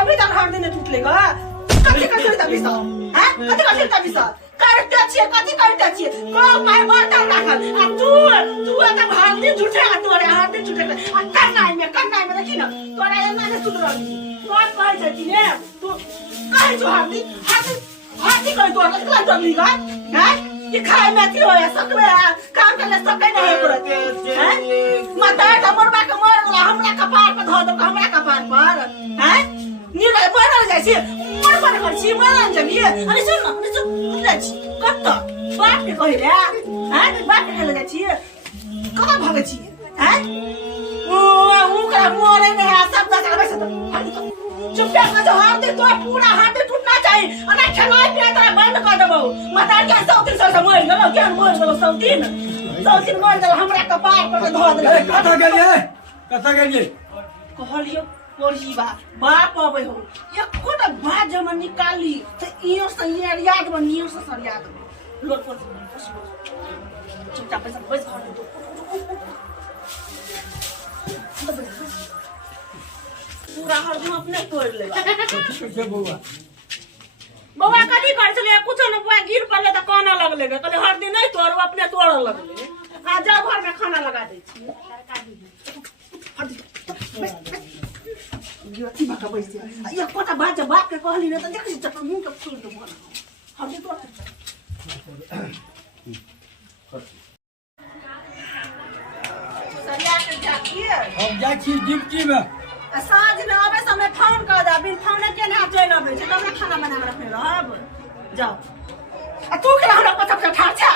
अभी तक हर दिन टूटलेगा कथि करते तभी सब हैं कथि करते तभी सब करते छिए कथि करते छिए को माय बर्तन राखल आ तू त भांति झूठे आ तोरे हाथ झूठे आ कन्नाई में देखी न तोरा एना ने सुधरल बात कहै छै कि ने तू कहै छ हाथी कहि तोरा कथि जल्दी गा हैं कि खाए में अथी होया सकबे काम करले सकै नहीं करत हैं माता हमरबा के मर गेला हमरा कपार पे ध दो हमरा कपार पर हैं निरे मरल जाइ छी मर कर छी मरल जलिए अरे सुन जाइ छी कत बाप के कहि रे हैं बाप के ले जाइ छी कहाँ भागे छी हैं ओ का मोरे ने सब दस बैठ चुपचाप का जो हाथ दे तो पूरा हाथ टूटना चाहिए अना खिलाए पिलाए तोरा बंद कर देबो माता के सौतीन से मर गेलो केहन मर गेलो सौतीन मर गेलो हमरा कपार पर ध देले कथा गेलिए कहलियो कोरही बाप अबै हो एकोटा बात जब निकाली त इयो से याद बनियो से सरियाद लोट पर चुपचाप पैसा बस घर दे पूरा हरदम अपने तोड़ ले कैसे बौआ कथी कर छले कुछ न बुआ गिर पड़ले त काना लगले कहले हर दिन नहीं तोड़ अपने तोड़ लगले आ जा घर में खाना लगा दे छी गिरती भाका बैस ये कोटा बात के कहली न त देखि चप मुंह के फूल दो हम दे तोड़ सरिया के जाकिए हम जाइ छी ड्यूटी में साँझ में आबे समय फोन कर दे बिन फोन के ना चल आबे छै तब खाना बना के रखने रहब जाओ आ तू के हमरा पछा ठाछा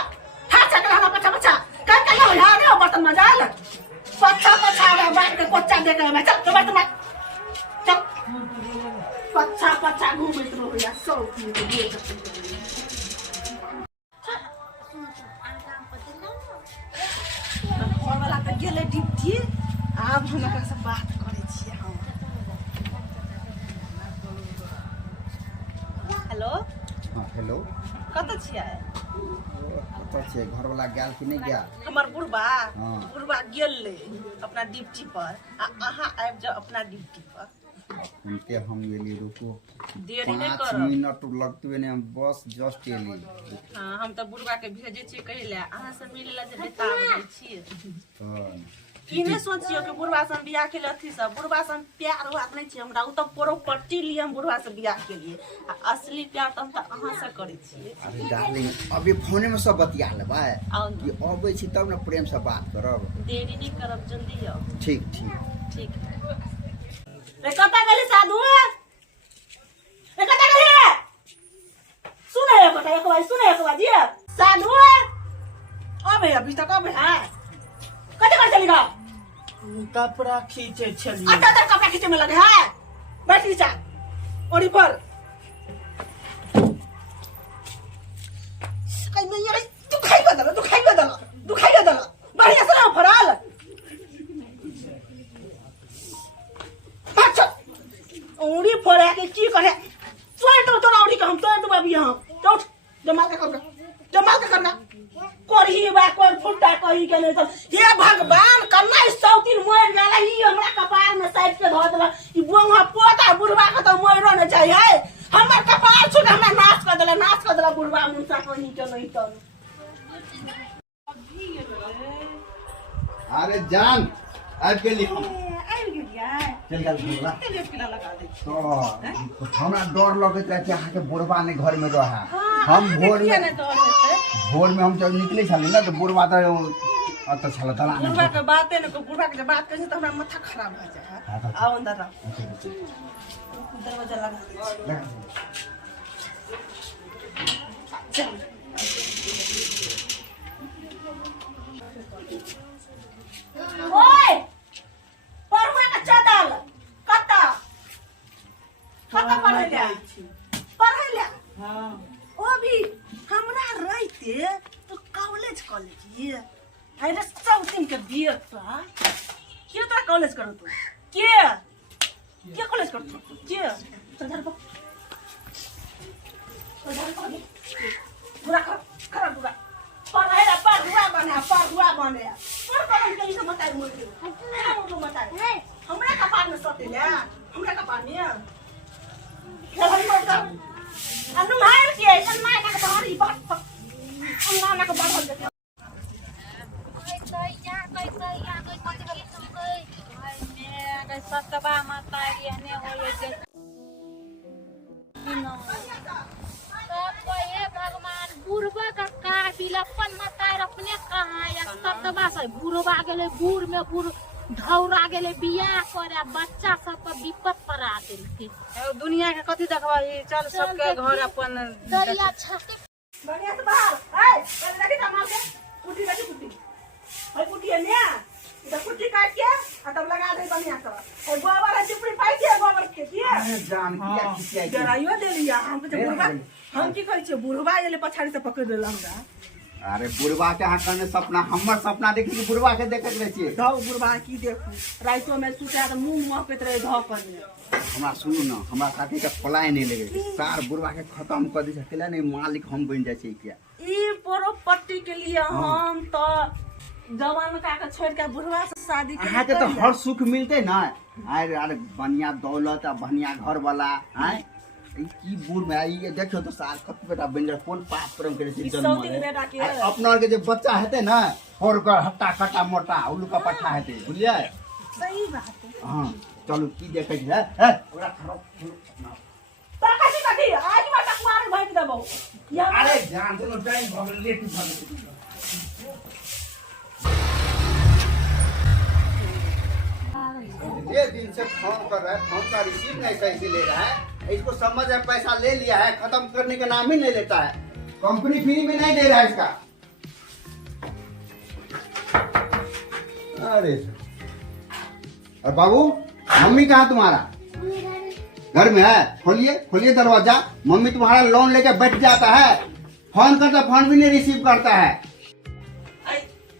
के हमरा पछा का ना होला रे बर्तन मजाल पछा रे बात के कोच्चा दे के मैं चल तो बात मत चल पछा घूमत रहो या सौ की दे और वाला के गेले ड्यूटी आब हम एकरा से बात करे छियै हम हेलो हाँ हेलो कत छियै घर वाला गेल कि नहीं गेल हमर बुढ़बा हाँ। बुढ़बा गेले अपना ड्यूटी पर आ अहाँ आबि जाओ अपना ड्यूटी पर उनके हम गेली रुको देरी नहीं 5 करो मिनट लगतबे नहीं हम बस जस्ट एली हां हम त बुढ़बा के भेजे छी कहले अहाँ से मिले ला जे बेताब रहै छी की ने सोचियो कि बुढ़वा से बियाह के लथी सब बुढ़वा से प्यार हुआ नहीं छी हमरा उ त प्रॉपर्टी लिए हम बुढ़वा से बियाह के लिए आ असली प्यार त हम त अहाँ से करे छी अरे डार्लिंग अभी फोने में सब बतिया लेबै आओ कि अबै छी तब ना प्रेम से बात करब देरी नहीं करब जल्दी आओ ठीक रे कता गेली साधु रे कता गेली सुने एक बार जी साधु अबे अभी तक अबे है कते कर चली गा कपड़ा खींचे छली अच्छा तर कपड़ा खींचे में लगे है बैठ नीचे ओड़ी पर कहीं नहीं रे तू खाई बदल बढ़िया से ना फराल अच्छा ओड़ी फरा के की कहे सोए तो ओड़ी का हम तो अभी यहां तो जमा के करना कोरही बा कोर फुट्टा कही के नहीं तो हे भगवान कन्ना सौतीन मोर गेला ई हमरा कपार में साइड के ध देला ई बोंगा पोता बुढ़वा के तो मोरो न चाहिए हमर कपार छूट हमरा नाश कर देला बुढ़वा मुंसा कही के नहीं तो अरे जान आज के लिए आइ गेलियै चल गल बोला के लेट के लगा दे तो हमरा डर लगत रहे कि अहाँ के बुढ़वा ने घर में रहा हम भोर में हम जब निकले छली ना तो बुढ़वा तो छल दला बुढ़वा के बाते न बुढ़वा के बात करे तो हमरा माथा खराब भ जाय आओ अंदर आओ दरवाजा लगा दे चल ओए परवा का चादल कत्ता पढ़ैले हां ओ भी हमरा रहिते तो कॉलेज ये अरे सब दिन के बियर का के तोरा कॉलेज करू तू के कॉलेज करू तू के चल बुरा खरा बुरा पढ़ुआ बने पर कौन के इसे मताई मोर के हमरा कपार में सते ले हमरा कपार में खेल मत अनु मार के सन मार का भारी बात अंगा ना का बढ़ल दे सतबा मातारी ने होए जे हे भगवान बुढ़बा का बिलपन मातार अपने कहाँ या सतबा से बुढ़बा गेले बूढ़ में बूढ़ धौरा गेले बियाह करे बच्चा सब पर विपत पड़ा देलके दुनिया के कथी देखबा चल सबके घर अपन दरिया छाके बढ़िया से बाहर ए देखी त मार के कुटी ओए कुटी है ने इधर कुटी काट के आ तब लगा दे बढ़िया से ए गोबर है चिपड़ी पाई के गोबर के दिए अरे जान किया खिसिया जराइयो दे लिया हम तो बुढ़बा हम की कहै छै बुढ़बा एले पछाड़ी से पकड़ देला हमरा अरे बुढ़वा के हाथ में सपना हमर सपना देखी कि बुढ़वा के देखत रहे छियै धौ बुढ़बा की देखू राइतो में सुता त मुंह महकत रहे धौ पर हमरा सुनू ना हमरा साथी के पलाय नहीं लगे सार बुढ़वा के खत्म कर दी सकेला नहीं मालिक हम बन जाय छै क्या ई प्रॉपर्टी के लिए हम तो जवान का के छोड़ के बुढ़वा से शादी के अहाँ के तो हर सुख मिलते ना अरे अरे बढ़िया दौलत बढ़िया घर वाला हैं की बूढ़ में आई देखो तो सार कत बेटा बन जा कौन पाप कर्म करे छै जन्म में अपना के जे बच्चा हेते ना और कर हट्टा कट्टा मोटा उल्लू का पट्टा हेते बुझलिए सही बात है हां चलो की देखे छै ओकरा खरो ताकासी कथी आज में टकमार भाग देबो अरे जान चलो टाइम भ गेल लेट भ गेल ये दिन से फोन कर रहा है फोन का रिसीव नहीं सही से ले रहा है इसको समझ है पैसा ले लिया है खत्म करने का नाम ही नहीं लेता है कंपनी फ्री में नहीं दे रहा है इसका अरे और बाबू मम्मी कहाँ तुम्हारा घर में है खोलिए खोलिए दरवाजा मम्मी तुम्हारा लोन लेके बैठ जाता है फोन करता फोन भी नहीं रिसीव करता है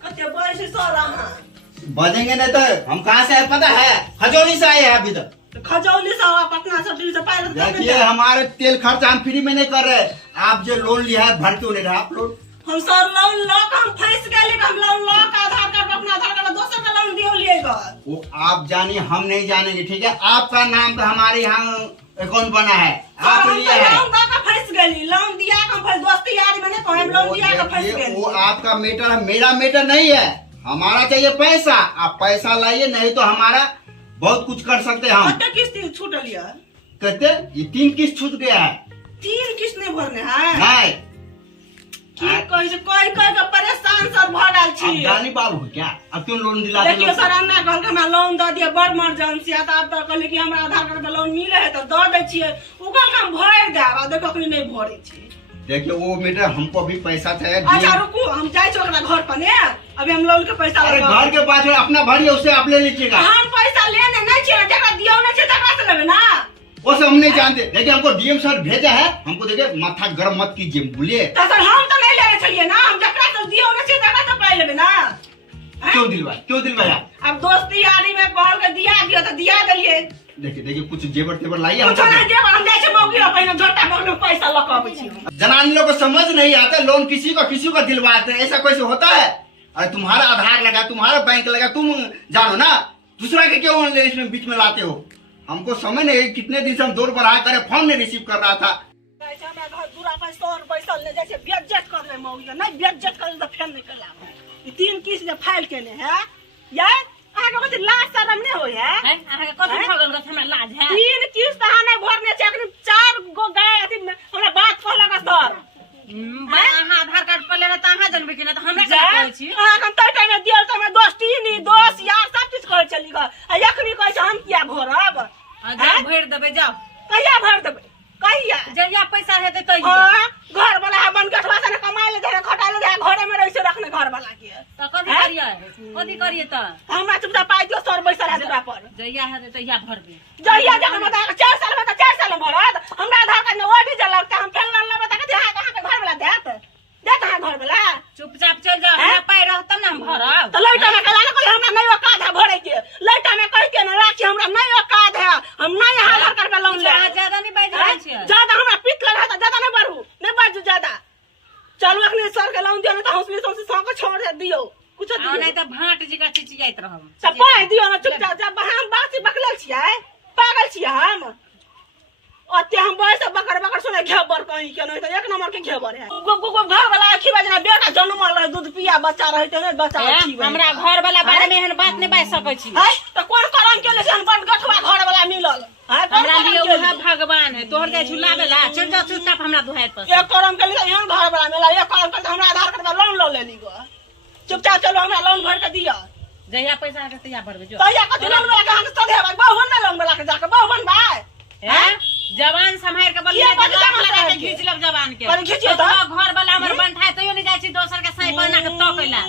कते बयस सो रहा बजेंगे नहीं तो हम कहाँ से आए पता है खजौली से आए हैं अभी तक खजौली से पटना से दिल्ली से पायल देखिए हमारे तेल खर्चा हम फ्री में नहीं कर रहे आप जो लोन लिया है भर क्यों नहीं रहे आप लोग हम सर लोन लो हम फंस गए हम लोन लो का आधार कार्ड अपना आधार कार्ड दोसर का लोन दियो लिएगा वो आप जानिए हम नहीं जानेंगे ठीक है आपका नाम तो हमारे यहाँ अकाउंट बना है आप लिया है लोन का फंस गई लोन दिया हम फिर दोस्ती यारी मैंने कहा हम लोन दिया का फंस गए वो आपका मैटर है मेरा मैटर नहीं है हमारा चाहिए पैसा आप पैसा लाइए नहीं तो हमारा बहुत कुछ कर सकते हैं हम कितने किस्त छूट लिया कहते ये 3 किस्त छूट गया है 3 किस्त नहीं भरने हैं नहीं की कोई से कोई का परेशान सब भ गेल छी आप जानी बाबू क्या अब क्यों लोन दिला देखियो सर अन्ना घर के मैं लोन द दिए बड़ इमरजेंसी है त अब तक कहले कि हमरा आधार कार्ड पे लोन मिले है त द दे छिए उगल काम भर देब आ देखो कि नहीं भरे छी देखिए वो मेरे हमको भी पैसा चाहिए अच्छा रुको हम जाए छी ओकरा घर पर ने अभी हम लोन के पैसा अरे घर के पास अपना भरिए उससे आप ले लीजिएगा हम पैसा लेने नहीं चाहिए जगह दियो नहीं चाहिए जगह से लेबे ना वो सब हम नहीं जानते देखिए हमको डीएम सर भेजा है हमको देखिए माथा गर्म मत कीजिए बोलिए तो सर हम तो नहीं लेने चाहिए ना हम जगह से दियो नहीं चाहिए जगह से पाई लेबे ना क्यों दिलवाया अब दोस्ती यारी में कहल के दिया दियो तो दिया दिए देखिए कुछ जेवर तेवर लाइए कुछ नहीं जेब हम जाए छी मौगी रो पहिने झोटा मौगी पैसा लकाबे छी जनानी लोग को समझ नहीं आता लोन किसी को दिलवाते हैं ऐसा कैसे होता है अरे तुम्हारा आधार लगा तुम्हारा बैंक लगा तुम जानो ना दूसरा के क्यों इसमें बीच में लाते हो हमको समझ नहीं कितने दिन से हम दौड़ बढ़ा करे फोन नहीं रिसीव कर रहा था हमरा घर दूरा पर 100 पैसा ले जाए बेइज्जत कर ले मौगी नहीं बेइज्जत कर तो फेन निकल आवे ई 3 किस्त जे फाइल केने है यार आगे कथि लाज शरम नहीं होय है आगे कथि भगल ग हमरा लाज है 3 किस्त हां नहीं भरने छै अखन 4 गो गाय अथि हमरा बात कहला का सर अहाँ आधार कार्ड पर लेना त अहाँ जानबे कि ना त हमरा का कहै छी अखन तै टाइम में दियल त मैं दोस्ती नहीं दोस्त यार सब चीज कहै चली ग अखनी कहै छै हम किया भरब भर देबे जाओ कहिया भर देबै कहिया जहिया पैसा हेतै तहिया घर वाला बन गठवा से कमाई ले जाए खटाई ले जाए घरे में रहिसे रखने घर वाला के त कथि करिए त हमरा चुपचाप पाई दियो सर पैसा है तोरा पर जहिया हेतै तहिया भरबे जहिया जखन बता 4 साल में त 4 साल में भरत हमरा आधार कार्ड में ओडी जल लगता हम फेल न लेबे त कथि हां के घर वाला देत हां घर वाला चुपचाप चल जाओ हमरा पाई रहत तब ना हम भरब त लइटा में कला कोई हमरा नहीं औकात है भरे के लइटा में कह के न राखी हमरा नहीं औकात है हम नहीं आधार कार्ड पे लोन ले ज्यादा नहीं बाज रहल छी ज्यादा हमरा पिट लगा त ज्यादा नहीं बढ़ू नहीं बाजू ज्यादा चलू अखनी सर के लोन दियो न त हौसली से सौंको छोड़ दियो कुछ दियो नहीं त भाट जिका चिचियाइत रहब सब पाई दियो न चुपचाप जब हम बात से बकलल छियै पागल छियै हम अत्ते हम बस बकर बकर सुने घेबर कहीं के नहीं तो एक नंबर के घेबर है घर वाला अखी बजना बेटा जन्मल रहे दूध पिया बच्चा रहे तो बच्चा अखी हमरा घर वाला बारे में एहन बात नहीं बाज सकै छी है तो कोन करम के ले बन गठवा घर वाला मिलल है हमरा लिए वह भगवान है तोहर के झुलावे ला चल जा चुपचाप हमरा दुहाई पर एक करम के लिए एहन घर वाला मिला एक करम के हमरा आधार कार्ड लोन लो लेली गो चुपचाप चलो हमरा लोन भर के दिया जहिया पैसा के तैयार भरबे जो तहिया कथि लोन वाला के हम तो देबा बहु ना लोन वाला के जाके बहु बनबाय हैं जवान संभाल के बोलिए के खींच लब जवान के कनी खींचियो त घर वाला हमर बनठाय तइयो नहीं जाय छी दोसर के सही बना के तकैला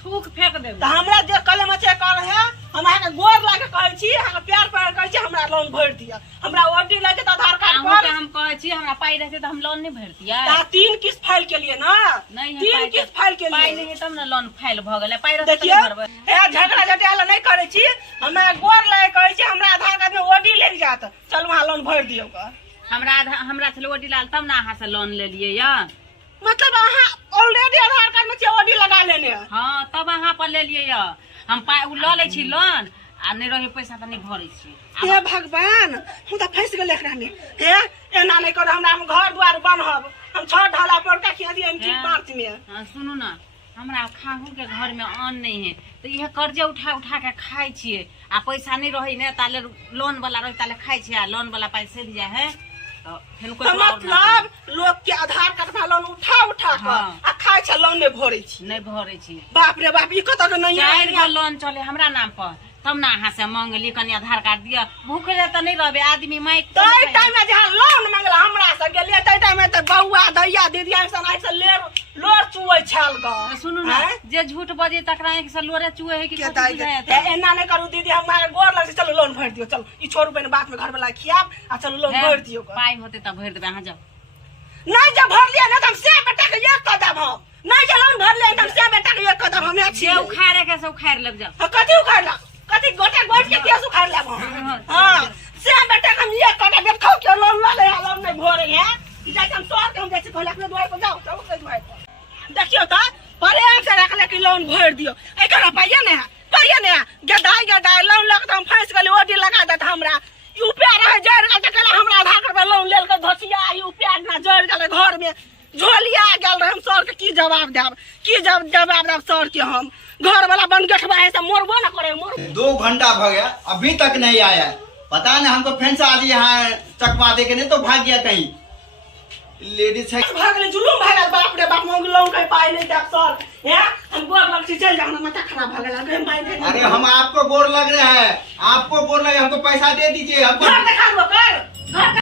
थूक फेंक देब त हमरा जे कलम छै कर है हमरा के गोर लागे कहै छी हमरा प्यार प्यार कहै छी हमरा लोन भर दिया हमरा ओटी लागे त आधार कार्ड पर हम कहै छी हमरा पाई रहते त हम लोन नहीं भरतिया ता 3 किस्त फाइल के लिए ना नहीं 3 किस्त फाइल के पाई लिए नहीं तब ना लोन फाइल भ गेलै पाई रहते देखियो भरबै ए झगड़ा झटियाला नहीं करे छी हमरा गोर लागे कहै छी हमरा आधार कार्ड में ओडी लग जात चल वहां लोन भर दियो का हमरा छल ओडी लाल तब ना अहाँ से लोन ले लिए या मतलब अहाँ ऑलरेडी आधार कार्ड में ओडी लगा लेने हां तब अहाँ पर ले लिए या हम पाई उ ल ले छी लोन आ नहीं रहे पैसा त नहीं भरै छी हे भगवान हम त फंस गेल एकरा में हे एना नहीं कर हमरा हम घर द्वार बनहब हम छह ढाला पर का खिया दिए हम ठीक मार्च में हां सुनू ना हमरा खाहू के घर में अन्न नहीं है तो यह कर्जे उठा उठा के खाई छिए आ पैसा नहीं रही ने ताले लोन वाला रही ताले खाई छिए आ लोन वाला पैसे दिया है तो फिर कोई मतलब लोग के आधार कार्ड में लोन उठा उठा के आ खाई छ लोन में भरै छी नहीं भरै छी बाप रे बाप ई कत के नहीं चार गो लोन चले हमरा नाम पर तब ना अहाँ से मांगली कनी आधार कार्ड दिया भूखले त नहीं रहबे आदमी माइक तई टाइम में जहां लोन मांगला हमरा से गेलिए तई टाइम में त बौआ दैया दीदिया से आई से लोर चुवै छल ग सुनू ना जे झूठ बजे तकरा एक से लोरे चुए है कि एना नहीं करू दीदी हमारे गोर लग चलो लोन भर दियो चलो ई छोड़ू बने बात में घर वाला खियाब आ चलो लोन भर दियो पाई होते त भर देबे अहाँ जाओ नहीं जब भर लिया ना तुम से बेटा के एक कदम हम नहीं जे लोन भर लिया तुम से बेटा के एक कदम हमें अच्छी उखाड़े के से उखाड़ लग जाओ कथि उखाड़ ला कथि गोटे गोट के केस उखाड़ लेब हां से बेटा हम ये कदम देखो के लोन ले लोन नहीं भरे है ई जाके हम तोर के हम जैसे कहला के द्वार पर जाओ चलो के द्वार पर देखियो त प्रेम से रख ले कि लोन भर दियो एकरा पाइए ने गदाई लोन लग त हम फंस गेली ओडी लगा देत हमरा यूपीआ रहे जड़ गल त कहला हमरा आधार कार्ड पर लोन लेल के धसिया यूपीआ ना जड़ गल घर में झोलिया गेल रहे हम सर के की जवाब देब सर के हम घर वाला बन गठवा है से मोरबो ना करे मोर 2 घंटा भ गया अभी तक नहीं आया पता नहीं हमको फैंस आज यहाँ चकवा दे के नहीं तो भाग गया कहीं लेडीज है भाग ले जुलूम भागल बाप रे बाप मोंग लोन कहीं पाई नहीं देब सर है हम गोर लग से चल जाना माथा खराब भागल अरे पाई नहीं अरे हम आपको गोर लग रहे हैं आपको गोर लगे हमको पैसा दे दीजिए घर दिखा दो कर घर